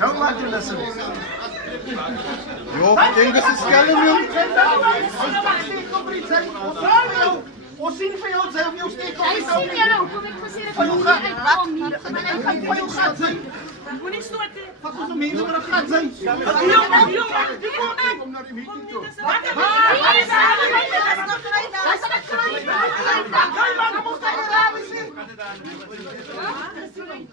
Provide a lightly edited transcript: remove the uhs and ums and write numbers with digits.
Don't mind you listen. Jo, ik denk dat ze scherm jong. O sino van jou zijn of jou steek op? Hij is niet meer lang. Kom ik passeren van jou gaat. Van jou gaat zijn. Moet niet storten. Wat is er mee? Maar dat gaat zijn. Die jongen. Kom naar die meeting toe. Sorry.